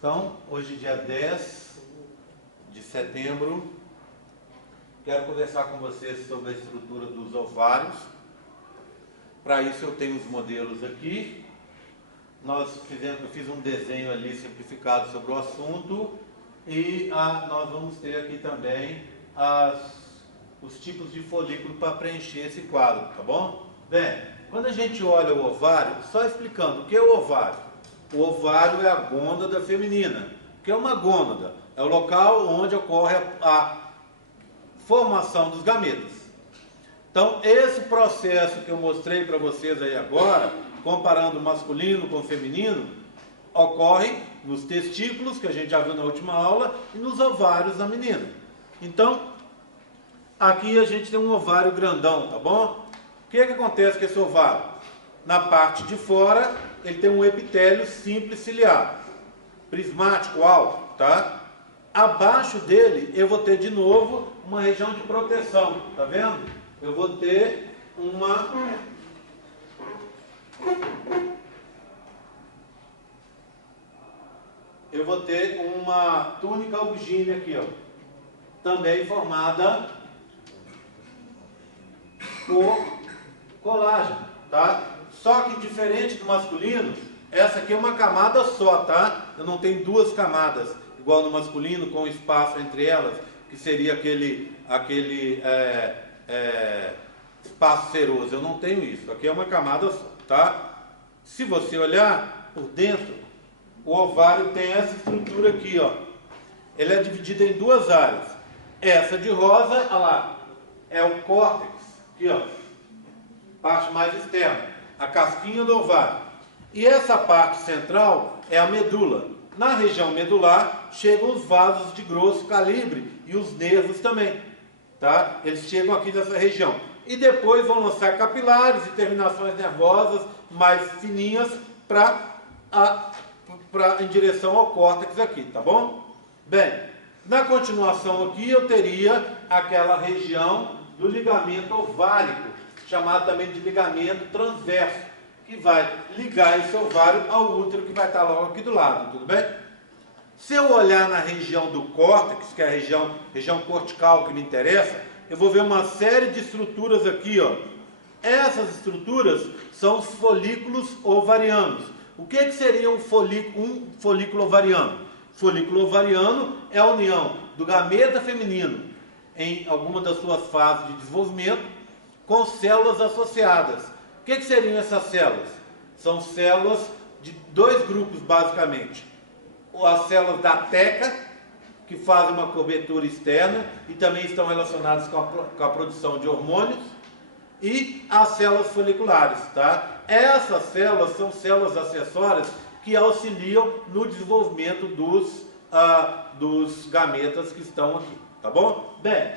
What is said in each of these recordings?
Então, hoje dia 10 de setembro, quero conversar com vocês sobre a estrutura dos ovários. Para isso eu tenho os modelos aqui. Eu fiz um desenho ali simplificado sobre o assunto e nós vamos ter aqui também os tipos de folículo para preencher esse quadro, tá bom? Bem, quando a gente olha o ovário, só explicando o que é o ovário. O ovário é a gônada feminina. O que é uma gônada? É o local onde ocorre a formação dos gametas. Então, esse processo que eu mostrei para vocês aí agora, comparando o masculino com o feminino, ocorre nos testículos, que a gente já viu na última aula, e nos ovários da menina. Então, aqui a gente tem um ovário grandão, tá bom? O que acontece com esse ovário? Na parte de fora, ele tem um epitélio simples ciliar, prismático alto, tá? Abaixo dele, eu vou ter de novo uma região de proteção, tá vendo? Eu vou ter uma túnica albuginea aqui, ó, também formada por colágeno, tá? Só que diferente do masculino, essa aqui é uma camada só, tá? Eu não tenho duas camadas, igual no masculino, com espaço entre elas, que seria aquele espaço seroso. Eu não tenho isso. Aqui é uma camada só, tá? Se você olhar por dentro, o ovário tem essa estrutura aqui, ó. Ele é dividido em duas áreas. Essa de rosa, olha lá, é o córtex, aqui, ó, parte mais externa, a casquinha do ovário. E essa parte central é a medula. Na região medular chegam os vasos de grosso calibre e os nervos também, tá? Eles chegam aqui nessa região. E depois vão lançar capilares e terminações nervosas mais fininhas em direção ao córtex aqui, tá bom? Bem, na continuação aqui eu teria aquela região do ligamento ovárico, chamado também de ligamento transverso, que vai ligar esse ovário ao útero que vai estar logo aqui do lado, tudo bem? Se eu olhar na região do córtex, que é a região cortical que me interessa, eu vou ver uma série de estruturas aqui, ó. Essas estruturas são os folículos ovarianos. O que seria um folículo ovariano? Folículo ovariano é a união do gameta feminino em alguma das suas fases de desenvolvimento com células associadas. O que seriam essas células? São células de dois grupos, basicamente. As células da teca, que fazem uma cobertura externa e também estão relacionadas com a produção de hormônios, e as células foliculares, tá? Essas células são células acessórias que auxiliam no desenvolvimento dos gametas que estão aqui, tá bom? Bem,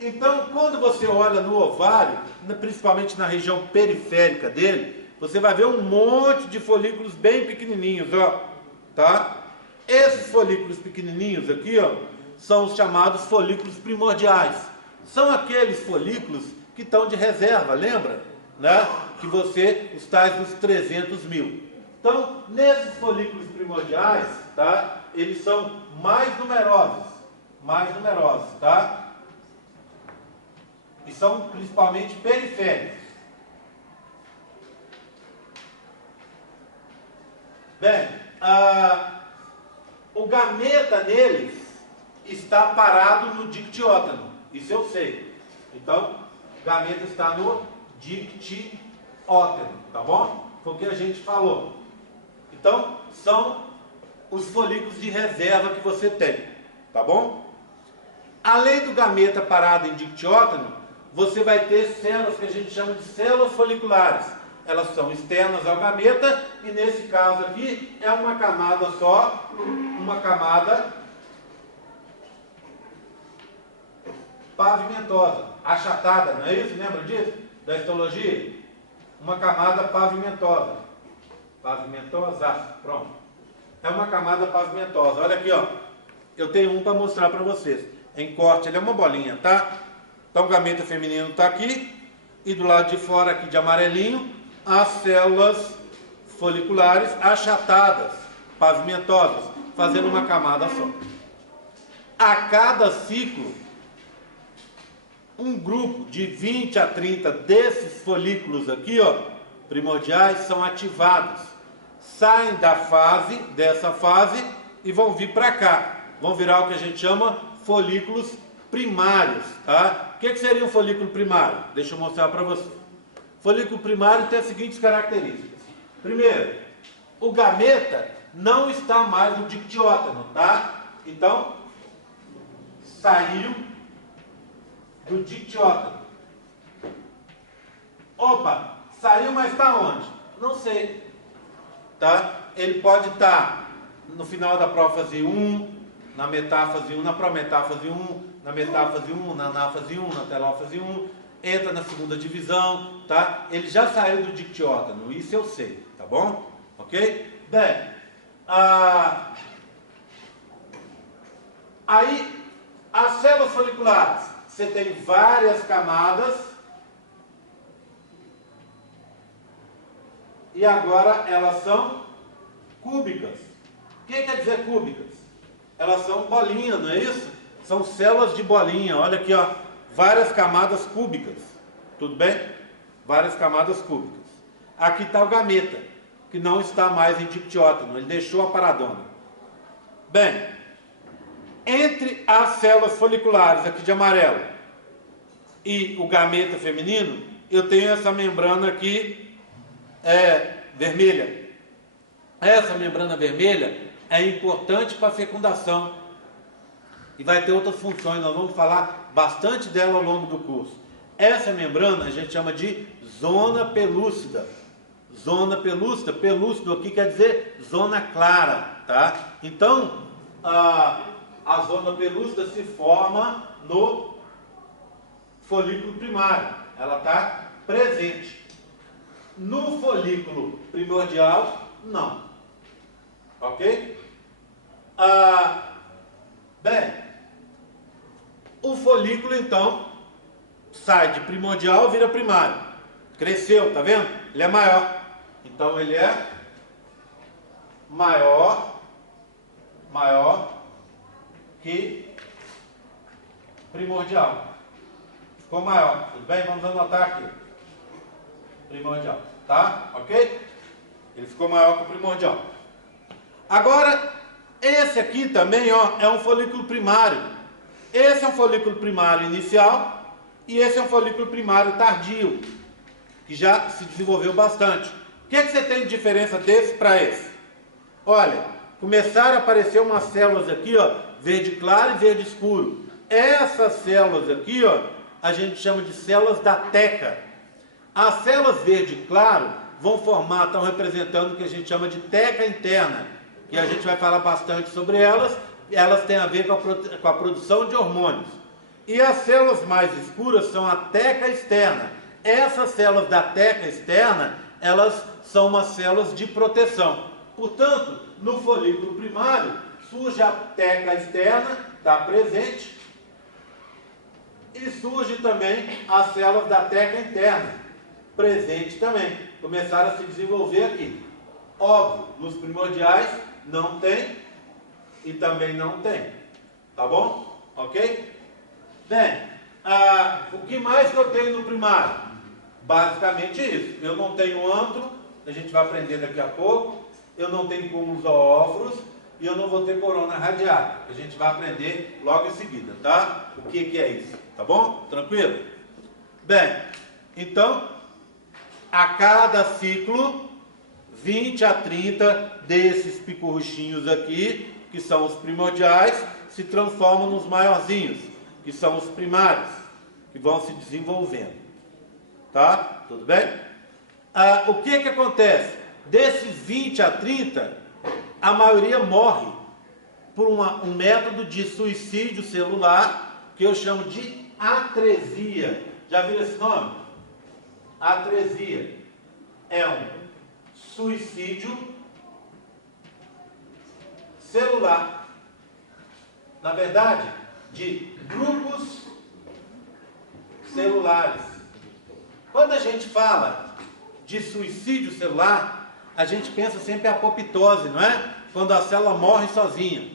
então quando você olha no ovário, principalmente na região periférica dele, você vai ver um monte de folículos bem pequenininhos, ó, tá? Esses folículos pequenininhos aqui, ó, são os chamados folículos primordiais. São aqueles folículos que estão de reserva, lembra? Né? Que os tais dos 300 mil. Então, nesses folículos primordiais, tá? Eles são mais numerosos, tá? E são principalmente periféricos. Bem, o gameta neles está parado no dictiótano, isso eu sei. Então, o gameta está no dictiótano, tá bom? Foi o que a gente falou. Então, são os folículos de reserva que você tem, tá bom? Além do gameta parado em dictiótano, você vai ter células que a gente chama de células foliculares. Elas são externas ao gameta e nesse caso aqui é uma camada só, uma camada pavimentosa, achatada, não é isso? Lembra disso? Da histologia? Uma camada pavimentosa. Pavimentosa, pronto. É uma camada pavimentosa. Olha aqui, ó. Eu tenho um para mostrar para vocês. Em corte, ele é uma bolinha, tá? Então o gameta feminino está aqui e do lado de fora aqui de amarelinho as células foliculares achatadas, pavimentosas, fazendo uma camada só. A cada ciclo, um grupo de 20 a 30 desses folículos aqui, ó, primordiais, são ativados. Saem dessa fase, e vão vir para cá. Vão virar o que a gente chama folículos primários, tá? O que seria um folículo primário? Deixa eu mostrar para você. Folículo primário tem as seguintes características. Primeiro, o gameta não está mais no dictiótano, tá? Então, saiu do dictiótano. Opa, saiu, mas está onde? Não sei, tá? Ele pode estar no final da prófase 1, na metáfase 1, na prometáfase 1, na metáfase 1, na anáfase 1, na telófase 1, entra na segunda divisão, tá? Ele já saiu do dictiótano, isso eu sei, tá bom? Ok? Bem, aí, as células foliculares, você tem várias camadas, e agora elas são cúbicas. O que quer dizer cúbicas? Elas são bolinhas, não é isso? São células de bolinha. Olha aqui, ó, várias camadas cúbicas. Tudo bem? Várias camadas cúbicas. Aqui está o gameta, que não está mais em dictiótano. Ele deixou a paradona. Bem, entre as células foliculares, aqui de amarelo, e o gameta feminino, eu tenho essa membrana aqui vermelha. Essa membrana vermelha é importante para a fecundação e vai ter outras funções, nós vamos falar bastante dela ao longo do curso. Essa membrana a gente chama de zona pelúcida. Zona pelúcida, pelúcido aqui quer dizer zona clara, tá? Então, a zona pelúcida se forma no folículo primário, ela está presente. No folículo primordial, não. Ok? Bem, o folículo então sai de primordial e vira primário. Cresceu, tá vendo? Ele é maior. Então ele é maior que primordial. Ficou maior. Tudo bem? Vamos anotar aqui. Primordial. Tá? Ok? Ele ficou maior que o primordial. Agora, esse aqui também, ó, é um folículo primário. Esse é um folículo primário inicial e esse é um folículo primário tardio, que já se desenvolveu bastante. O que você tem de diferença desse para esse? Olha, começaram a aparecer umas células aqui, ó, verde claro e verde escuro. Essas células aqui, ó, a gente chama de células da teca. As células verde claro estão representando o que a gente chama de teca interna. E a gente vai falar bastante sobre elas. Elas têm a ver com a produção de hormônios. E as células mais escuras são a teca externa. Essas células da teca externa, elas são umas células de proteção. Portanto, no folículo primário, surge a teca externa, está presente, e surge também as células da teca interna, presente também. Começaram a se desenvolver aqui. Óbvio, nos primordiais não tem e também não tem. Tá bom? Ok? Bem, o que mais que eu tenho no primário? Basicamente isso. Eu não tenho antro, a gente vai aprender daqui a pouco. Eu não tenho cúmulos zoóforos e eu não vou ter corona radiata. A gente vai aprender logo em seguida, tá? O que é isso? Tá bom? Tranquilo? Bem, então, a cada ciclo, 20 a 30 desses picurruchinhos aqui, que são os primordiais, se transformam nos maiorzinhos, que são os primários, que vão se desenvolvendo. Tá? Tudo bem? O que acontece? Desses 20 a 30, a maioria morre por um método de suicídio celular, que eu chamo de atresia. Já viram esse nome? Atresia. É um suicídio celular. Na verdade, de grupos celulares. Quando a gente fala de suicídio celular, a gente pensa sempre em apoptose, não é? Quando a célula morre sozinha.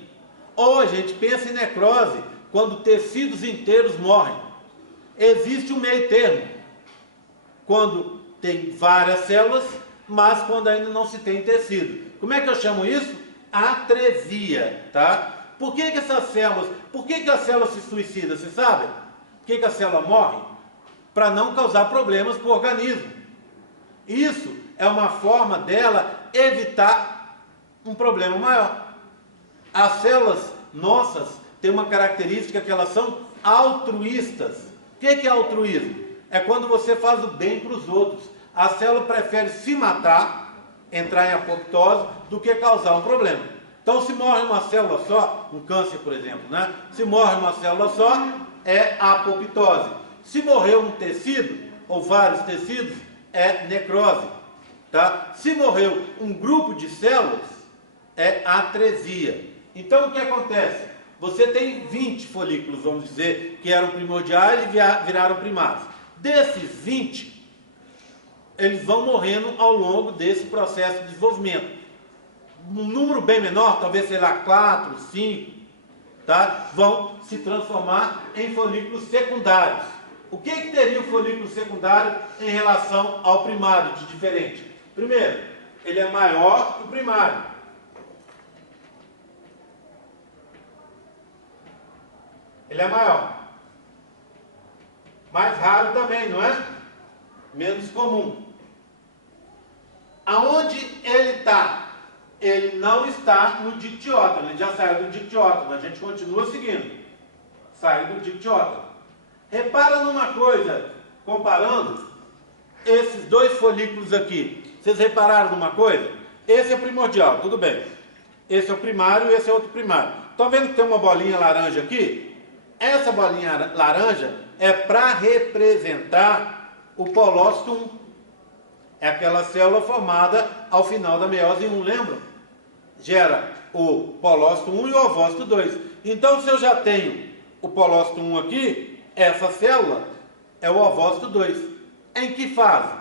Ou a gente pensa em necrose, quando tecidos inteiros morrem. Existe um meio termo, quando tem várias células, mas quando ainda não se tem tecido. Como é que eu chamo isso? Atresia, tá? Por que essas células, por que a célula se suicida, você sabe? Por que a célula morre? Para não causar problemas para o organismo. Isso é uma forma dela evitar um problema maior. As células nossas têm uma característica que elas são altruístas. O que é altruísmo? É quando você faz o bem para os outros. A célula prefere se matar, entrar em apoptose, do que causar um problema. Então, se morre uma célula só, um câncer, por exemplo, né? Se morre uma célula só, é apoptose. Se morreu um tecido, ou vários tecidos, é necrose. Tá? Se morreu um grupo de células, é atresia. Então, o que acontece? Você tem 20 folículos, vamos dizer, que eram primordiais e viraram primários. Desses 20, eles vão morrendo ao longo desse processo de desenvolvimento. Um número bem menor, talvez, sei lá, 4, 5, tá? Vão se transformar em folículos secundários. O que teria o folículo secundário em relação ao primário de diferente? Primeiro, ele é maior que o primário. Ele é maior. Mais raro também, não é? Menos comum. Aonde ele está? Ele não está no dictiótono, ele já saiu do dictiótono, a gente continua seguindo. Saiu do dictiótono. Repara numa coisa, comparando esses dois folículos aqui. Vocês repararam numa coisa? Esse é primordial, tudo bem. Esse é o primário e esse é outro primário. Estão vendo que tem uma bolinha laranja aqui? Essa bolinha laranja é para representar o polócito 1. É aquela célula formada ao final da meiose 1, lembram? Gera o polócito 1 e o ovócito 2. Então, se eu já tenho o polócito 1 aqui, essa célula é o ovócito 2. Em que fase?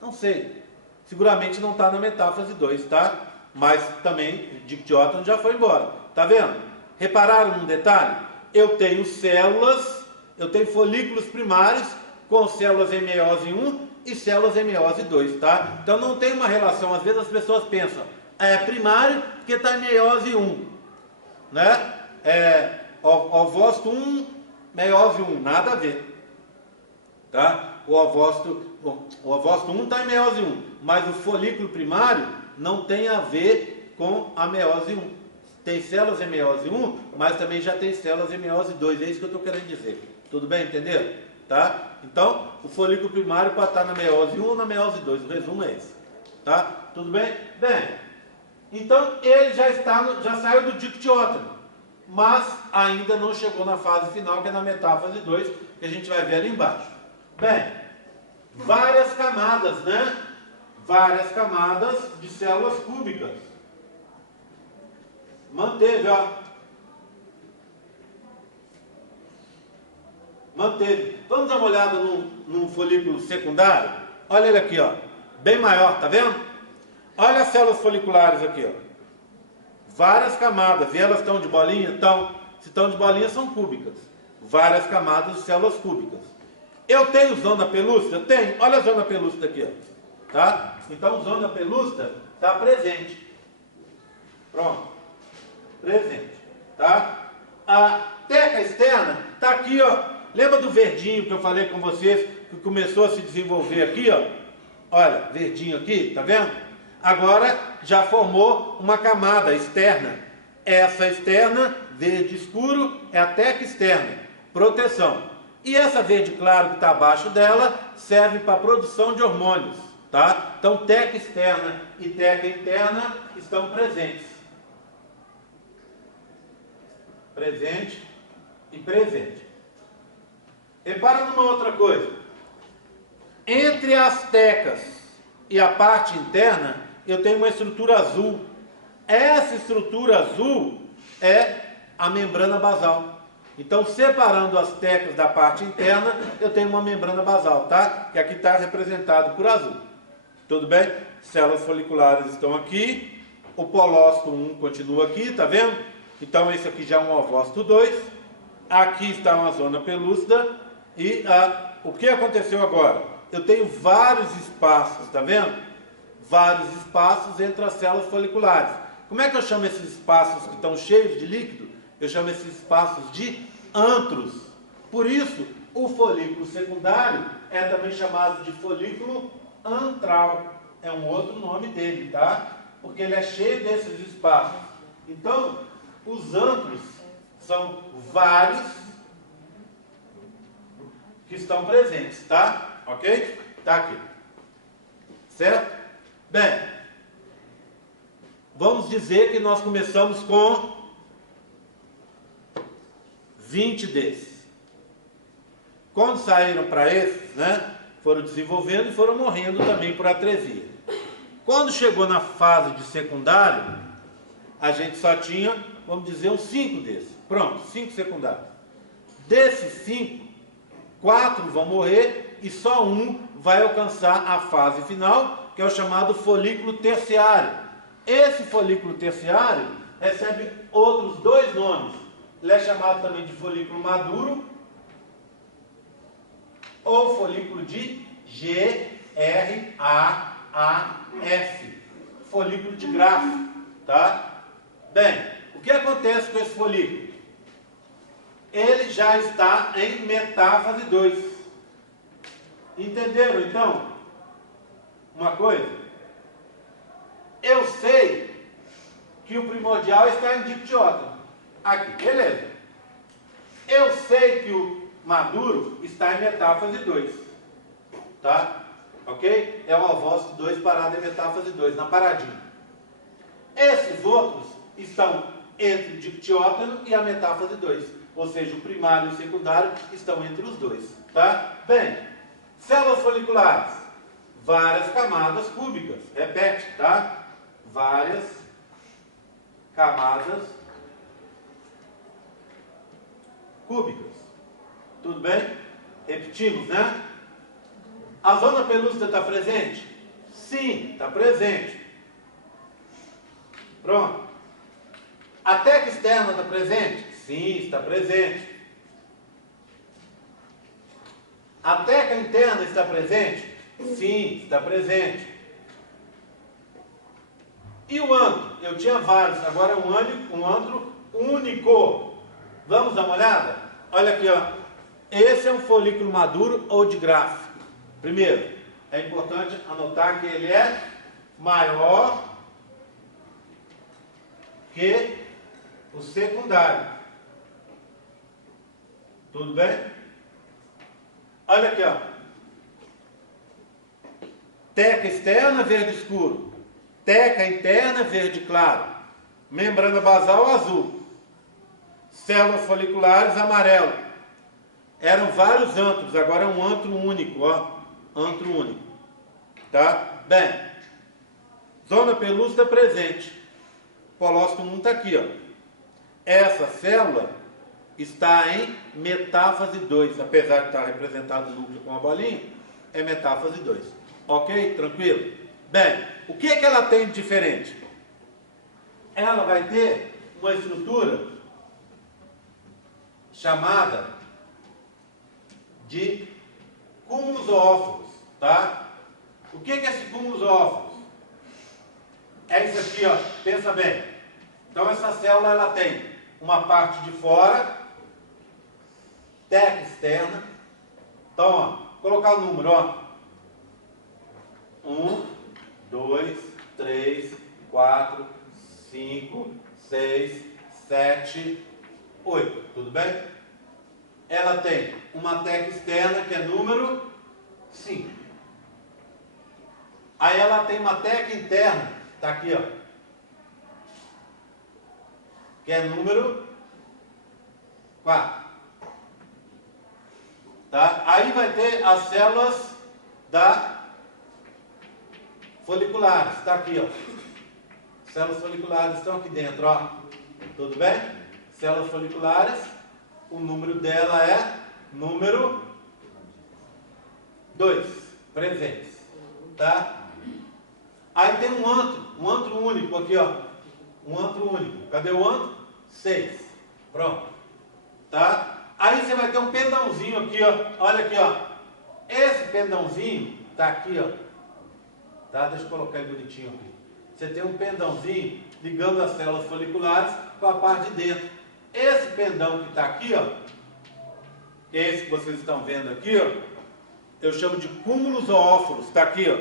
Não sei. Seguramente não está na metáfase 2, tá? Mas também o dictiótono já foi embora. Tá vendo? Repararam num detalhe? Eu tenho células, eu tenho folículos primários com células em meiose 1 e células em meiose 2, tá? Então não tem uma relação. Às vezes as pessoas pensam, é primário porque está em meiose 1, né? Ovócito 1, meiose 1, nada a ver, tá? O ovócito 1 está em meiose 1, mas o folículo primário não tem a ver com a meiose 1. Tem células em meiose 1, mas também já tem células em meiose 2, é isso que eu estou querendo dizer. Tudo bem, entenderam? Tá? Então, o folículo primário pode estar na meiose 1 ou na meiose 2, o resumo é esse. Tá? Tudo bem? Bem, então ele já saiu do dictiótono, mas ainda não chegou na fase final, que é na metáfase 2, que a gente vai ver ali embaixo. Bem, várias camadas, né? Várias camadas de células cúbicas. Manteve, ó. Manteve. Vamos dar uma olhada num folículo secundário? Olha ele aqui, ó. Bem maior, tá vendo? Olha as células foliculares aqui, ó. Várias camadas. E elas estão de bolinha? Estão. Se estão de bolinha, são cúbicas. Várias camadas de células cúbicas. Eu tenho zona pelúcida? Tenho. Olha a zona pelúcida aqui, ó. Tá? Então, zona pelúcida está presente. Pronto. Presente. Tá? A teca externa está aqui, ó. Lembra do verdinho que eu falei com vocês, que começou a se desenvolver aqui, ó? Olha, verdinho aqui, tá vendo? Agora já formou uma camada externa. Essa externa, verde escuro, é a teca externa, proteção. E essa verde claro que está abaixo dela serve para a produção de hormônios, tá? Então, teca externa e teca interna estão presentes. Presente e presente. Repara numa outra coisa. Entre as tecas e a parte interna, eu tenho uma estrutura azul. Essa estrutura azul é a membrana basal. Então, separando as tecas da parte interna, eu tenho uma membrana basal, tá? Que aqui está representado por azul. Tudo bem? Células foliculares estão aqui. O polócito 1 continua aqui, tá vendo? Então esse aqui já é um ovócito 2. Aqui está uma zona pelúcida. E o que aconteceu agora? Eu tenho vários espaços, tá vendo? Vários espaços entre as células foliculares. Como é que eu chamo esses espaços que estão cheios de líquido? Eu chamo esses espaços de antros. Por isso, o folículo secundário é também chamado de folículo antral. É um outro nome dele, tá? Porque ele é cheio desses espaços. Então, os antros são vários que estão presentes, tá? Ok? Tá aqui. Certo? Bem, vamos dizer que nós começamos com 20 desses. Quando saíram para esses, né, foram desenvolvendo e foram morrendo também por atresia. Quando chegou na fase de secundário, a gente só tinha, vamos dizer, uns 5 desses. Pronto, 5 secundários. Desses 5, 4 vão morrer e só um vai alcançar a fase final, que é o chamado folículo terciário. Esse folículo terciário recebe outros 2 nomes. Ele é chamado também de folículo maduro ou folículo de GRAAF, folículo de Graff, tá? Bem, o que acontece com esse folículo? Ele já está em metáfase 2. Entenderam, então? Uma coisa? Eu sei que o primordial está em dictiótono. Aqui, beleza. Eu sei que o maduro está em metáfase 2. Tá? Ok? É o ovócito 2 parado em metáfase 2, na paradinha. Esses outros estão entre o dictiótono e a metáfase 2. Ou seja, o primário e o secundário estão entre os dois. Tá? Bem, células foliculares. Várias camadas cúbicas. Repete, tá? Várias camadas cúbicas. Tudo bem? Repetimos, né? A zona pelúcida está presente? Sim, está presente. Pronto. A teca externa está presente? Sim, está presente. A teca interna está presente? Sim, está presente. E o antro? Eu tinha vários, agora é um antro único. Vamos dar uma olhada? Olha aqui, ó. Esse é um folículo maduro ou de Graff. Primeiro, é importante anotar que ele é maior que o secundário. Tudo bem? Olha aqui, ó. Teca externa, verde escuro. Teca interna, verde claro. Membrana basal, azul. Células foliculares, amarelo. Eram vários antros, agora é um antro único, ó. Antro único. Tá? Bem, zona pelúcida presente. Polócito 1 está aqui, ó. Essa célula está em metáfase 2, apesar de estar representado o núcleo com a bolinha, é metáfase 2. Ok? Tranquilo? Bem, o que é que ela tem de diferente? Ela vai ter uma estrutura chamada de cúmulos ósseos, tá? O que é esse cúmulos ósseos? É isso aqui, ó. Pensa bem. Então essa célula ela tem uma parte de fora, teca externa. Então, ó, vou colocar o número, ó. 1, 2, 3, 4, 5, 6, 7, 8. Tudo bem? Ela tem uma teca externa que é número 5. Aí ela tem uma teca interna, está aqui, ó, que é número 4. Tá? Aí vai ter as células foliculares, está aqui, ó. Células foliculares estão aqui dentro, ó. Tudo bem? Células foliculares, o número dela é número 2, presentes, tá? Aí tem um antro único aqui, ó. Um antro único. Cadê o antro? 6. Pronto. Tá? Aí você vai ter um pendãozinho aqui, ó. Olha aqui, ó. Esse pendãozinho tá aqui, ó. Tá? Deixa eu colocar ele bonitinho aqui. Você tem um pendãozinho ligando as células foliculares com a parte de dentro. Esse pendão que está aqui, ó, que é esse que vocês estão vendo aqui, ó, eu chamo de cúmulos zoóforos. Está aqui, ó.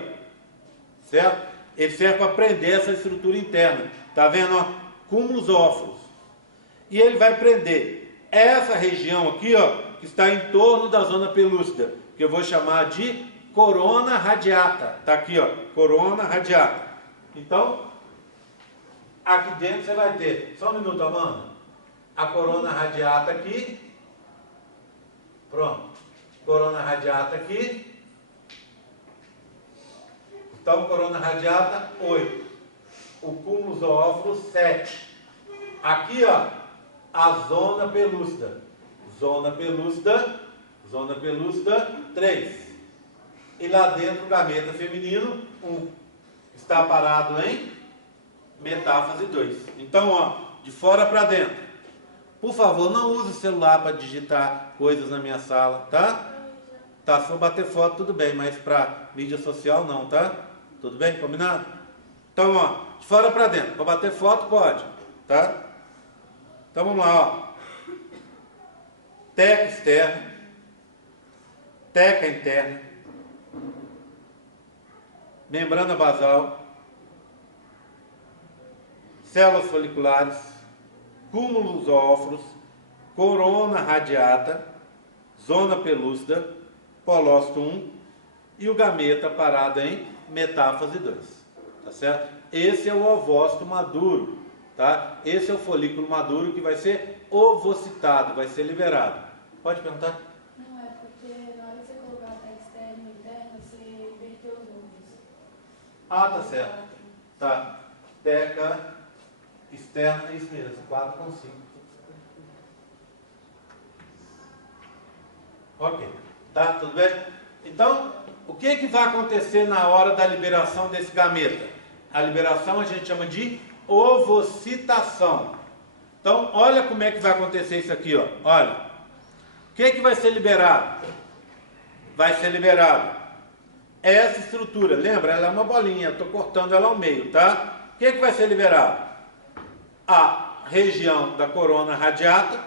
Certo? Ele serve para prender essa estrutura interna. Tá vendo, ó? Cúmulos zoóforos. E ele vai prender essa região aqui, ó, que está em torno da zona pelúcida, que eu vou chamar de corona radiata. Tá aqui, ó, corona radiata. Então, aqui dentro você vai ter, só um minuto, Amanda, a corona radiata aqui, pronto, corona radiata aqui, então corona radiata 8, o cúmulo zoófilo 7, aqui ó, a zona pelúcida 3, e lá dentro o gameta feminino 1. Está parado em metáfase 2. Então, ó, de fora para dentro. Por favor, não use o celular para digitar coisas na minha sala, tá? Tá, se for bater foto, tudo bem, mas para mídia social não, tá? Tudo bem? Combinado? Então, ó, de fora para dentro. Para bater foto, pode, tá? Então, vamos lá, ó. Teca externa. Teca interna. Membrana basal, células foliculares, cúmulos zoóforos, corona radiata, zona pelúcida, polócito 1 e o gameta parado em metáfase 2. Tá certo? Esse é o ovócito maduro, tá? Esse é o folículo maduro que vai ser ovocitado, vai ser liberado. Pode perguntar? Não é porque na hora que você colocar a teca externa e interna, você inverteu os números. Ah, tá certo. Tá. Teca externa, isso mesmo, 4 com 5. Ok. Tá, tudo bem? Então, o que que vai acontecer na hora da liberação desse gameta? A liberação a gente chama de ovocitação. Então, olha como é que vai acontecer isso aqui, ó. Olha. O que que vai ser liberado? Vai ser liberado essa estrutura, lembra? Ela é uma bolinha, eu estou cortando ela ao meio, tá? O que que vai ser liberado? A região da corona radiata,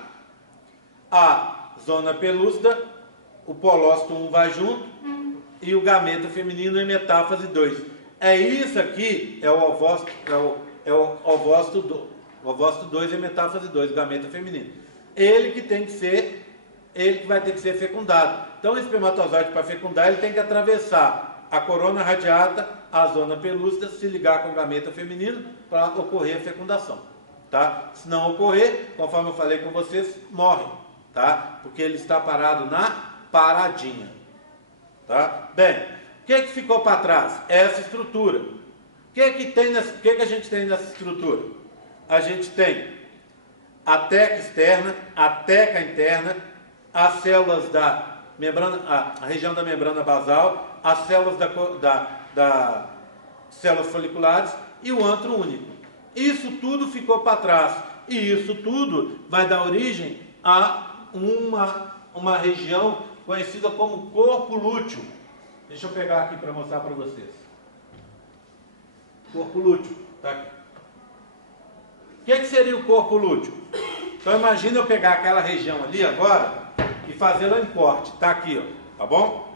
a zona pelúcida, o polócito 1 vai junto e o gameta feminino em metáfase 2. É isso aqui, é o ovócito, o ovócito 2 em metáfase 2, o gameta feminino. Ele que vai ter que ser fecundado. Então, o espermatozoide, para fecundar, ele tem que atravessar a corona radiata, a zona pelúcida, se ligar com o gameta feminino para ocorrer a fecundação. Tá? Se não ocorrer, conforme eu falei com vocês, morre. Tá? Porque ele está parado na paradinha. Tá? Bem, o que ficou para trás? Essa estrutura. O que a gente tem nessa estrutura? A gente tem a teca externa, a teca interna, as células da membrana, a região da membrana basal, as células da células foliculares e o antro único. Isso tudo ficou para trás. E isso tudo vai dar origem a uma região conhecida como corpo lúteo. Deixa eu pegar aqui para mostrar para vocês. Corpo lúteo, tá aqui. O que seria o corpo lúteo? Então imagina eu pegar aquela região ali agora e fazê-la em corte. Tá aqui, ó, tá bom?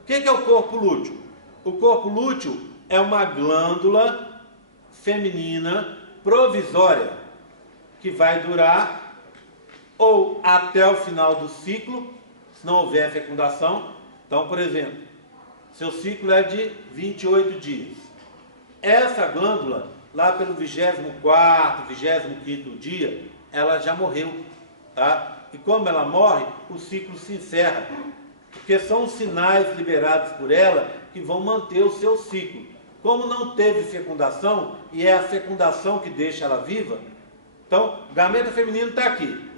O que é o corpo lúteo? O corpo lúteo é uma glândula feminina provisória que vai durar ou até o final do ciclo, se não houver fecundação. Então, por exemplo, seu ciclo é de 28 dias. Essa glândula, lá pelo 24º, 25º dia, ela já morreu, tá? E como ela morre, o ciclo se encerra, porque são os sinais liberados por ela que vão manter o seu ciclo. Como não teve fecundação, e é a fecundação que deixa ela viva, então o gameta feminino está aqui.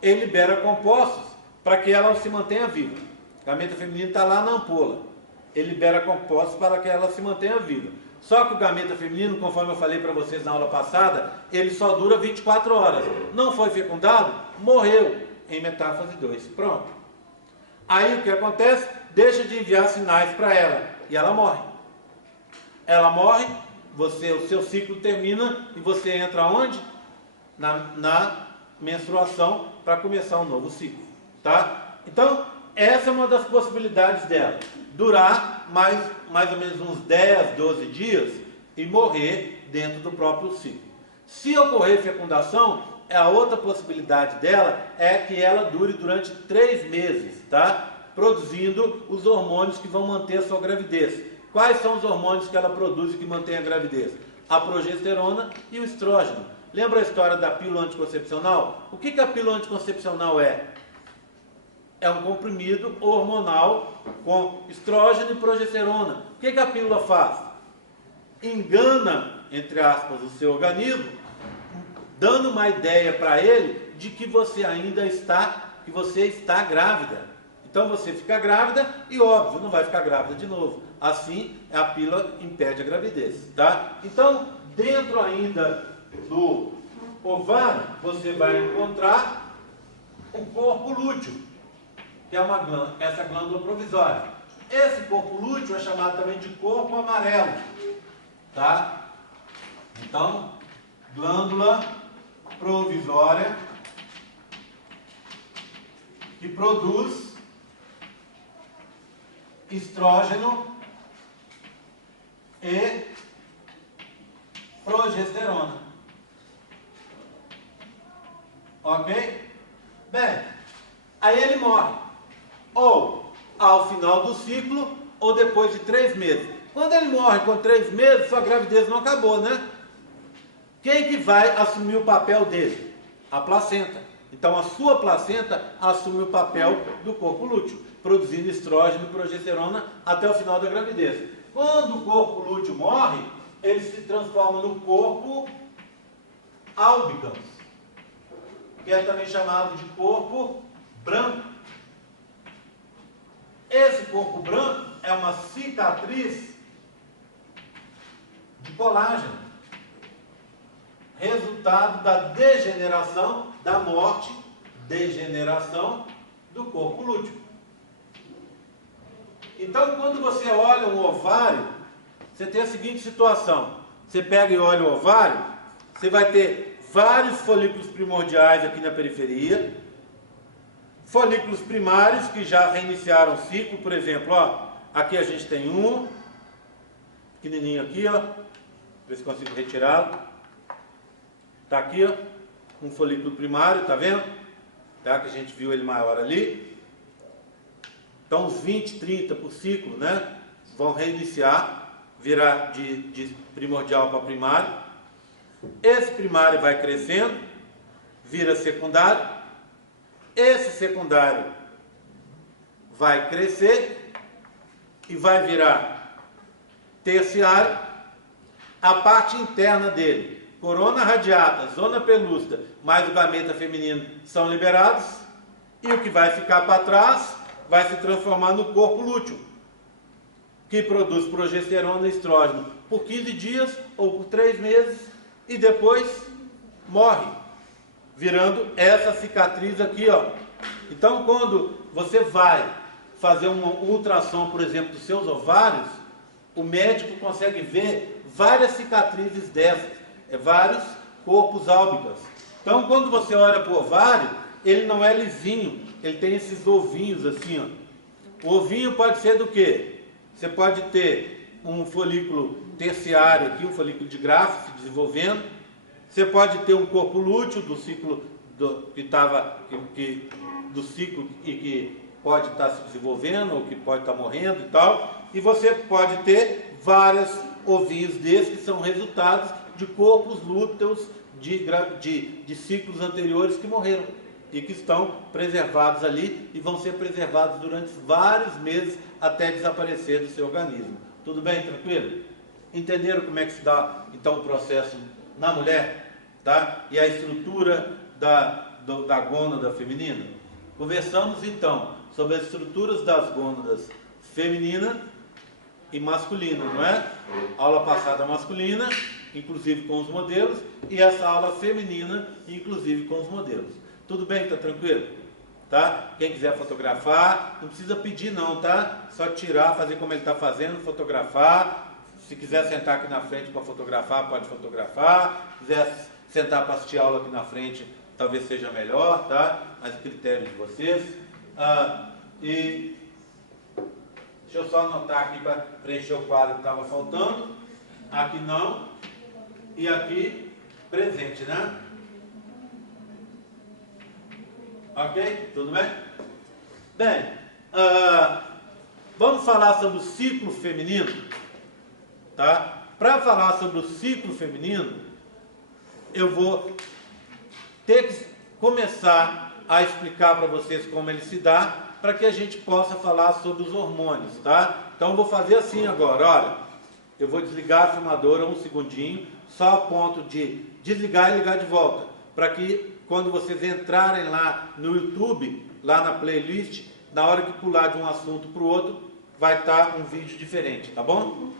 Ele libera compostos para que ela se mantenha viva. O gameta feminino está lá na ampola. Ele libera compostos para que ela se mantenha viva. Só que o gameta feminino, conforme eu falei para vocês na aula passada, ele só dura 24 horas. Não foi fecundado, morreu em metáfase 2. Pronto. Aí o que acontece? Deixa de enviar sinais para ela e ela morre. Ela morre, o seu ciclo termina e você entra onde? Na menstruação para começar um novo ciclo. Tá? Então, essa é uma das possibilidades dela. Durar mais ou menos uns 10, 12 dias e morrer dentro do próprio ciclo. Se ocorrer fecundação, a outra possibilidade dela é que ela dure durante 3 meses, tá? Produzindo os hormônios que vão manter a sua gravidez. Quais são os hormônios que ela produz e que mantém a gravidez? A progesterona e o estrógeno. Lembra a história da pílula anticoncepcional? O que a pílula anticoncepcional é? É um comprimido hormonal com estrógeno e progesterona. O que a pílula faz? Engana, entre aspas, o seu organismo, dando uma ideia para ele de que você ainda está grávida. Então você fica grávida e, óbvio, não vai ficar grávida de novo. Assim, a pílula impede a gravidez, tá? Então, dentro ainda do ovário, você vai encontrar o corpo lúteo, que é essa glândula provisória. Esse corpo lúteo é chamado também de corpo amarelo, tá? Então, glândula provisória que produz estrógeno e progesterona. Ok? Bem, aí ele morre. Ou ao final do ciclo, ou depois de 3 meses. Quando ele morre com 3 meses, sua gravidez não acabou, né? Quem que vai assumir o papel dele? A placenta. Então a sua placenta assume o papel do corpo lúteo, produzindo estrógeno e progesterona até o final da gravidez. Quando o corpo lúteo morre, ele se transforma no corpo albicans, que é também chamado de corpo branco. Esse corpo branco é uma cicatriz de colágeno, resultado da degeneração, da morte, degeneração do corpo lúteo. Então, quando você olha um ovário, você tem a seguinte situação. Você pega e olha o ovário, você vai ter vários folículos primordiais aqui na periferia, folículos primários que já reiniciaram o ciclo, por exemplo, ó, aqui a gente tem um, pequenininho aqui, ó, ver se consigo retirá-lo. Está aqui, ó, um folículo primário, tá vendo? Tá, que a gente viu ele maior ali. Então, uns 20, 30 por ciclo, né? Vão reiniciar, virar de primordial para primário. Esse primário vai crescendo, vira secundário. Esse secundário vai crescer e vai virar terciário. A parte interna dele, corona radiata, zona pelúcida, mais o gameta feminino são liberados. E o que vai ficar para trás vai se transformar no corpo lúteo, que produz progesterona e estrógeno por 15 dias ou por 3 meses e depois morre, virando essa cicatriz aqui, ó. Então, quando você vai fazer um ultrassom, por exemplo, dos seus ovários, o médico consegue ver várias cicatrizes dessas, vários corpos álbicas. Então, quando você olha para o ovário, ele não é lisinho, ele tem esses ovinhos assim, ó. O ovinho pode ser do quê? Você pode ter um folículo terciário aqui, um folículo de Graff se desenvolvendo. Você pode ter um corpo lúteo do ciclo do ciclo e que pode estar se desenvolvendo ou que pode estar morrendo e tal. E você pode ter vários ovinhos desses que são resultados de corpos lúteos de ciclos anteriores que morreram e que estão preservados ali e vão ser preservados durante vários meses até desaparecer do seu organismo. Tudo bem? Tranquilo? Entenderam como é que se dá então o processo na mulher? Tá? E a estrutura da gônada feminina? Conversamos então sobre as estruturas das gônadas femininas e masculina, não é? Aula passada masculina, inclusive com os modelos, e essa aula feminina, inclusive com os modelos. Tudo bem? Tá tranquilo? Tá? Quem quiser fotografar, não precisa pedir não, tá? Só tirar, fazer como ele está fazendo, fotografar. Se quiser sentar aqui na frente para fotografar, pode fotografar. Se quiser sentar para assistir a aula aqui na frente, talvez seja melhor, tá? Mas critério de vocês. E deixa eu só anotar aqui para preencher o quadro que estava faltando. Aqui não. E aqui, presente, né? Ok? Tudo bem? Bem, vamos falar sobre o ciclo feminino, tá? Para falar sobre o ciclo feminino, eu vou ter que começar a explicar para vocês como ele se dá, para que a gente possa falar sobre os hormônios, tá? Então, eu vou fazer assim agora, olha. Eu vou desligar a filmadora um segundinho, só a ponto de desligar e ligar de volta, para que quando vocês entrarem lá no YouTube, lá na playlist, na hora que pular de um assunto para o outro, vai estar um vídeo diferente, tá bom?